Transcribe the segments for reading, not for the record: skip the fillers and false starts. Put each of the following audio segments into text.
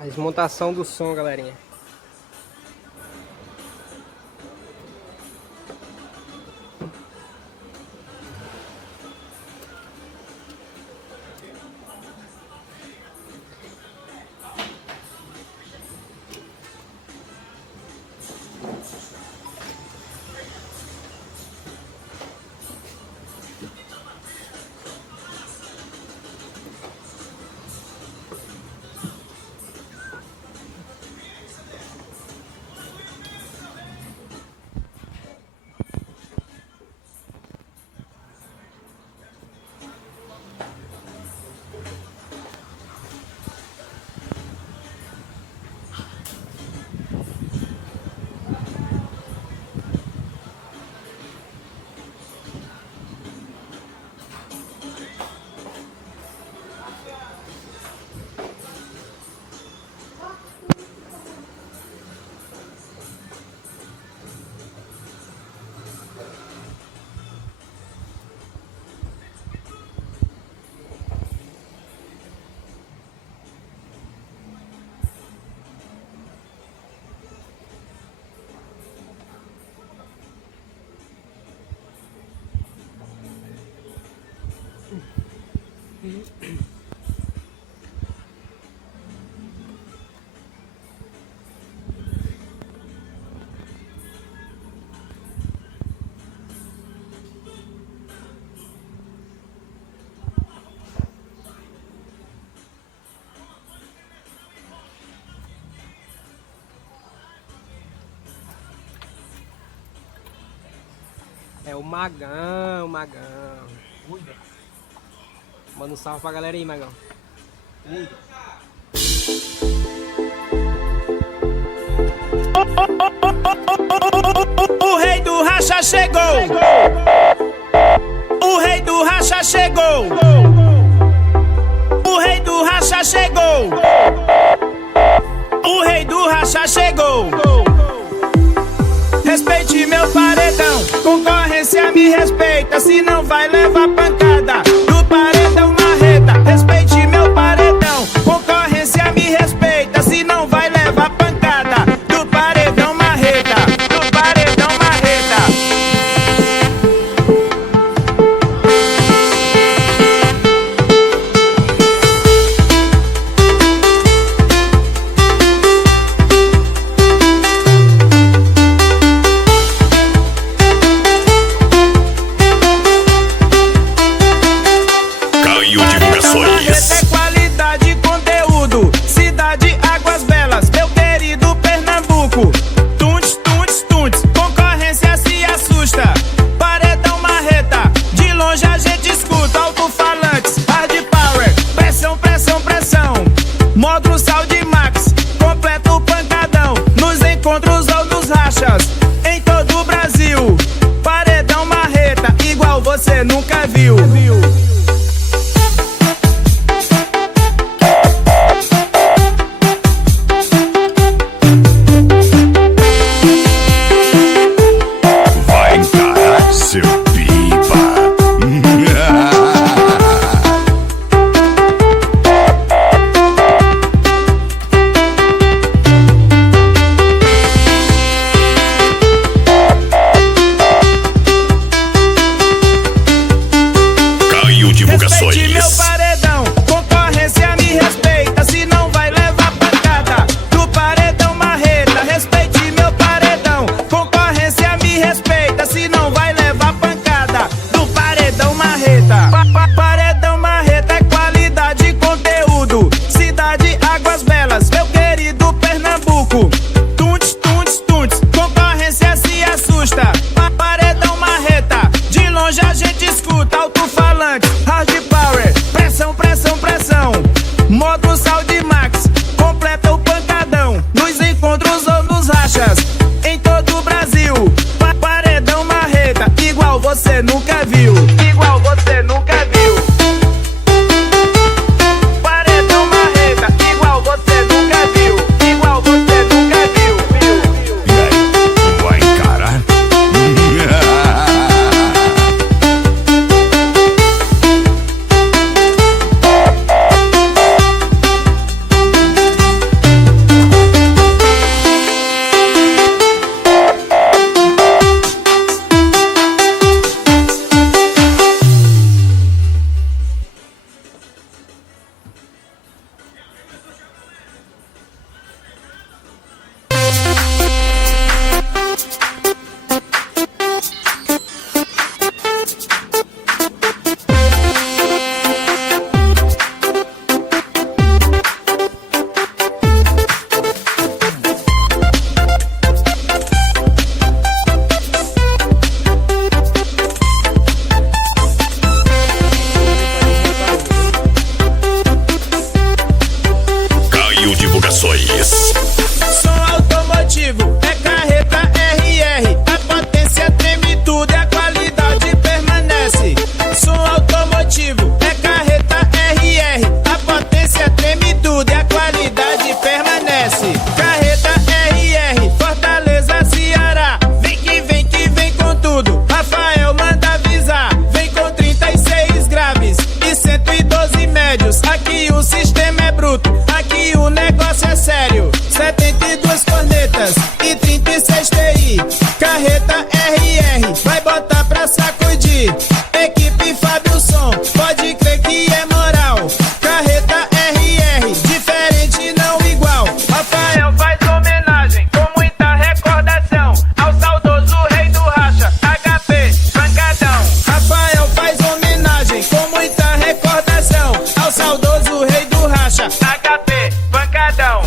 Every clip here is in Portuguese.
A desmontação do som, galerinha. É o Magão, Magão. Manda um salve pra galera aí, Magão. O rei do racha chegou. O rei do racha chegou. O rei do racha chegou. O rei do racha chegou. Respeite meu paredão, concorrência me respeita, senão vai levar pancada do paredão marreta. Respeite meu paredão, concorrência me respeita, senão vai levar pancada do paredão marreta, do paredão marreta. É qualidade, conteúdo, cidade, Águas Belas, meu querido Pernambuco. Tuntes, tuntes, tuntes, concorrência se assusta. Paredão marreta, de longe a gente escuta. Alto-falantes, hard power, pressão, pressão, pressão. Módulo Saúde Max, completo pancadão. Nos encontros ou nos rachas, em todo o Brasil. Paredão marreta, igual você nunca viu. Respeite meu paredão, concorrência me respeita, senão vai levar pancada do paredão marreta. Respeite meu paredão, concorrência me respeita, senão vai levar pancada do paredão marreta. Paredão marreta é qualidade e conteúdo, cidade, Águas Belas, meu querido Pernambuco. Tuntes, tuntes, tuntes, concorrência se assusta. Paredão marreta, de longe a gente escuta. Alto-falante, hard power, pressão, pressão, pressão. Módulo Saúde Max, completa o pancadão. Nos encontros ou nos rachas, em todo o Brasil. Paredão marreta, igual você nunca viu. Igual você nunca viu. Paredão marreta, igual você nunca viu. Igual você nunca viu. E aí, vai encarar? Divulgações. Som automotivo é carreta RR. A potência treme tudo e a qualidade permanece. Som automotivo é carreta RR. A potência treme tudo e a qualidade permanece. Carreta RR, Fortaleza, Ceará. Vem que vem com tudo. Rafael manda avisar. Vem com 36 graves e 112 médios. Aqui o sistema é bruto, aqui o negócio é sério. 72 cornetas e 36 TI. Carreta RR, vai botar pra sacudir. Equipe Fábio Som, pode crer que é moral. Carreta RR, diferente não igual. Rafael faz homenagem com muita recordação ao saudoso rei do racha, HP Pancadão. Rafael faz homenagem com muita recordação ao saudoso rei do racha, HP Pancadão.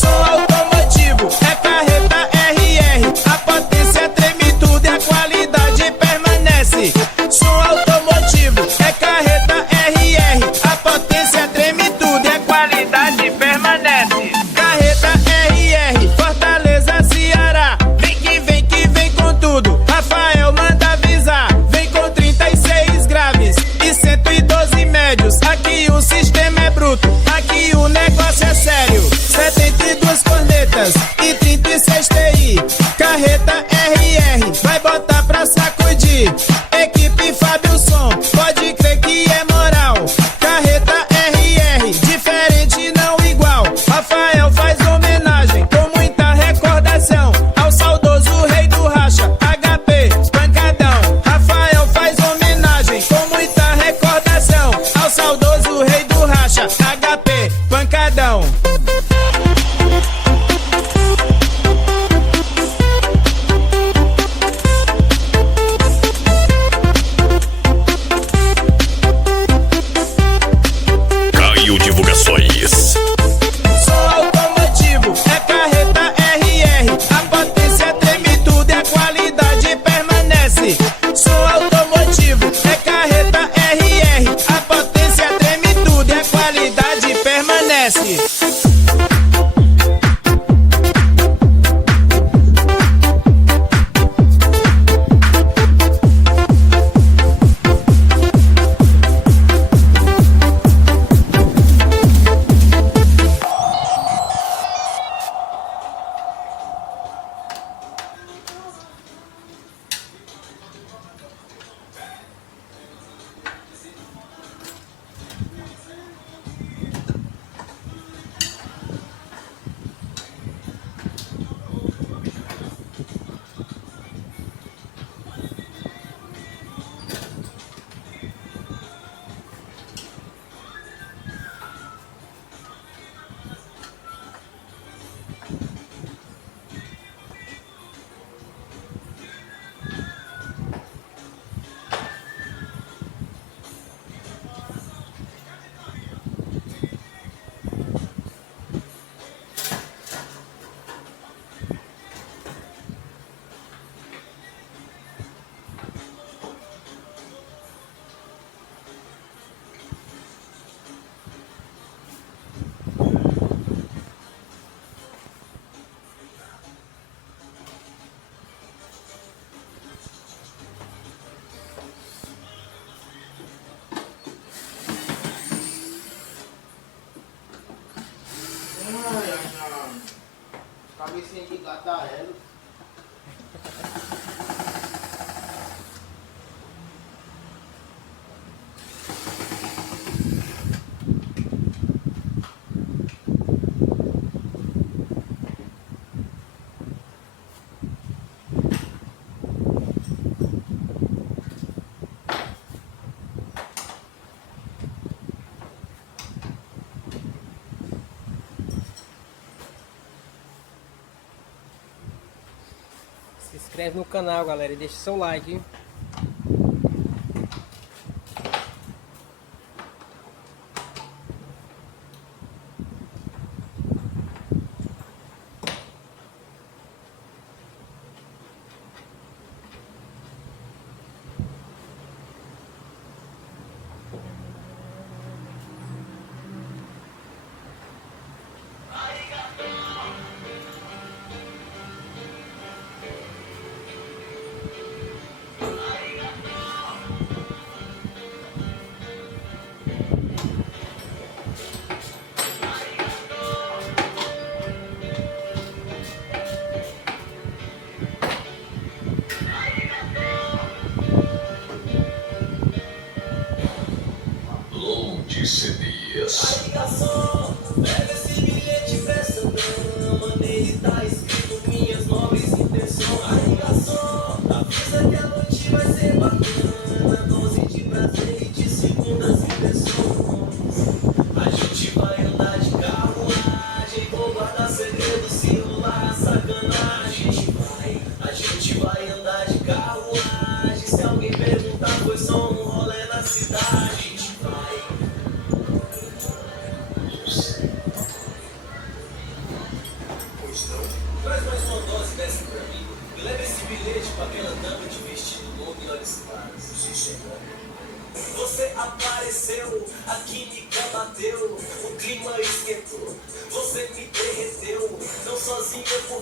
Som automotivo é carreta RR. A potência treme tudo e a qualidade permanece. Som automotivo é carreta RR. A potência treme tudo e a qualidade permanece. Carreta RR, Fortaleza, Ceará. Vem que vem com tudo. Rafael manda avisar. Vem com 36 graves e 112 médios. Aqui o sistema é bruto, aqui o negócio é sério. 72 cornetas e 36 TI. Carreta RR, vai botar pra sacudir. Equipe Fábio Som, pode crer que é moral. Carreta RR, diferente não igual. Rafael faz homenagem com muita recordação ao saudoso rei do racha, HP Pancadão. Rafael faz homenagem com muita recordação ao saudoso rei do racha, HP Pancadão. Caio Divulgações. Som automotivo é carreta RR. A potência treme tudo e a qualidade permanece. Som automotivo é carreta RR. A potência treme tudo e a qualidade permanece. Cabecinha de gato aéreo. Se inscreve no canal, galera, e deixa seu like, hein?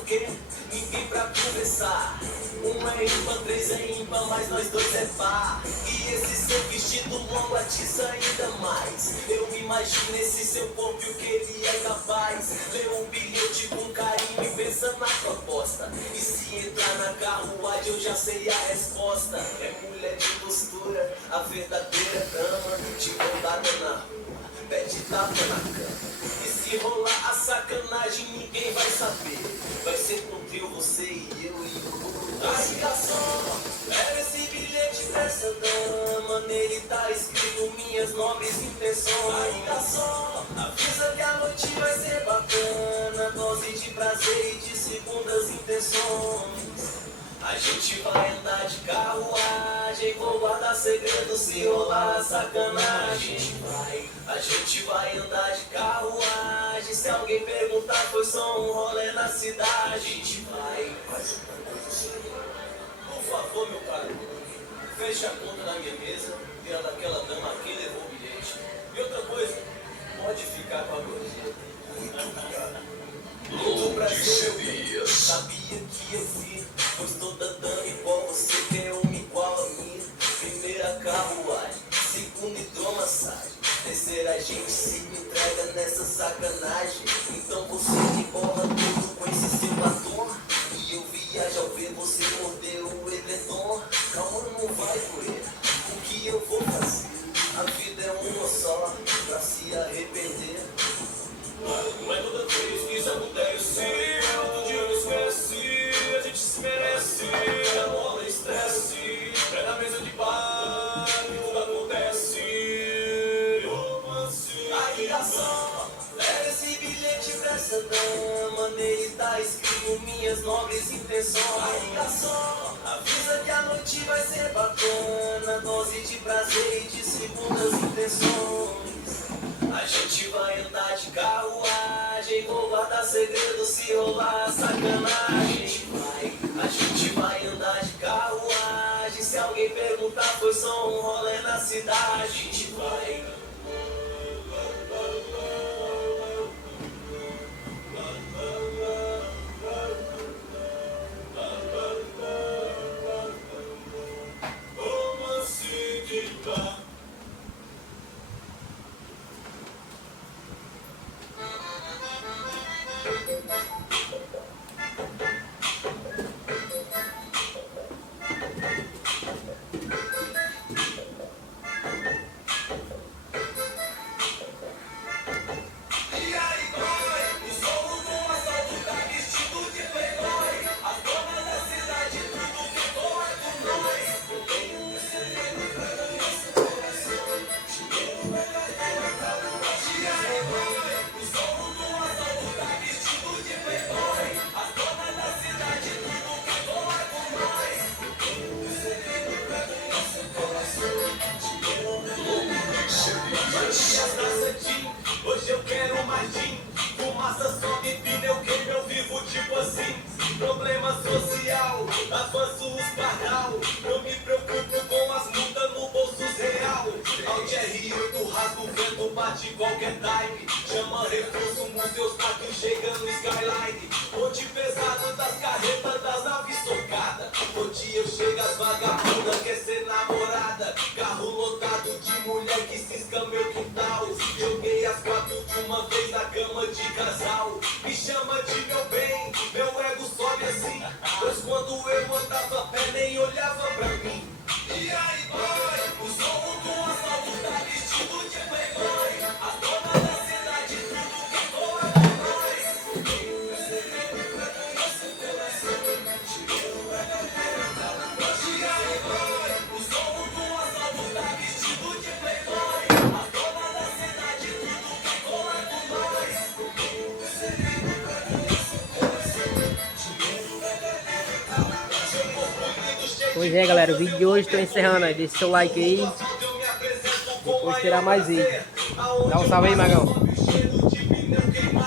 quê? Ninguém pra conversar. Um é ímpar, três é ímpar, mas nós dois é par. E esse seu vestido longo atiça ainda mais. Eu imagino esse seu corpo e o que ele é capaz. Lê um bilhete com carinho e pensa na proposta. E se entrar na carruagem eu já sei a resposta. É mulher de postura, a verdadeira dama. De rodada na rua, pede tapa na cama. E se rolar a sacanagem ninguém vai saber. Vai ser com trio, você e eu e o Ai, garçom, leva esse bilhete pra essa dama. Nele tá escrito minhas nobres intenções. Ai, garçom, avisa que a noite vai ser bacana. Dose de prazer e de segundas intenções. A gente vai andar de carruagem, vou guardar segredo se rolar sacanagem. A gente vai andar de carruagem, se alguém perguntar foi só um rolê na cidade. A gente vai. Por favor, meu caro, feche a conta na minha mesa e a daquela dama aqui levou o bilhete. E outra coisa, pode ficar com a gorjeta. Muito obrigado. Muito prazer, sabia que ia vir, pois toda dama igual você quer uma igual a mim. Primeira carruagem, segunda hidromassagem, terceira a gente se entrega nessa sacanagem. Então você me borra tudo com esse seu batom. E eu viajo ao ver você morder o edredom. Calma, não vai doer, o que eu vou fazer? A vida é uma só, pra se arrepender. Mas toda vez que isso acontece, todo dia eu esquece, a gente se merece, a bola estresse, é na mesa de bar que tudo acontece. Aí, garçom, leva esse bilhete pra essa dama, nele tá escrito minhas nobres intenções. Aí, garçom, avisa que a noite vai ser bacana, dose de prazer e de segundas intenções. A gente vai andar de carruagem, vou guardar segredo se rolar sacanagem. A gente vai andar de carruagem, se alguém perguntar foi só um rolê na cidade. A gente vai. Hoje eu quero mais gin, fumaça sobe, pneu queima, eu vivo tipo assim. Problema social, avanço os barral, não me preocupo com as multas no bolso real. Audi R8 rasga o vento, bate qualquer time. Chama reforço, museus quatro chega no skyline. Ponte pesado das carretas, das naves socadas. No dia eu chego as vagabundas, quer ser namorada. Carro lotado de mulher que cisca meu quintal. Joguei as quatro de uma vez na cama de casal. Me chama de meu bem, meu ego sobe assim. Pois quando eu andava a pé nem olhava pra mim. E aí boy, o som do assalto tá vestido de playboy. A dona da cidade, tudo que voa com nós. E aí boy, o som do assalto tá vestido de playboy. A dona da cidade, tudo que voa com nós. Pois é, galera, o vídeo de hoje estou encerrando aí. Deixa seu like aí. Depois terá mais vídeo. Dá um salve aí, Magão.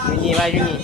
Juninho, vai, Juninho.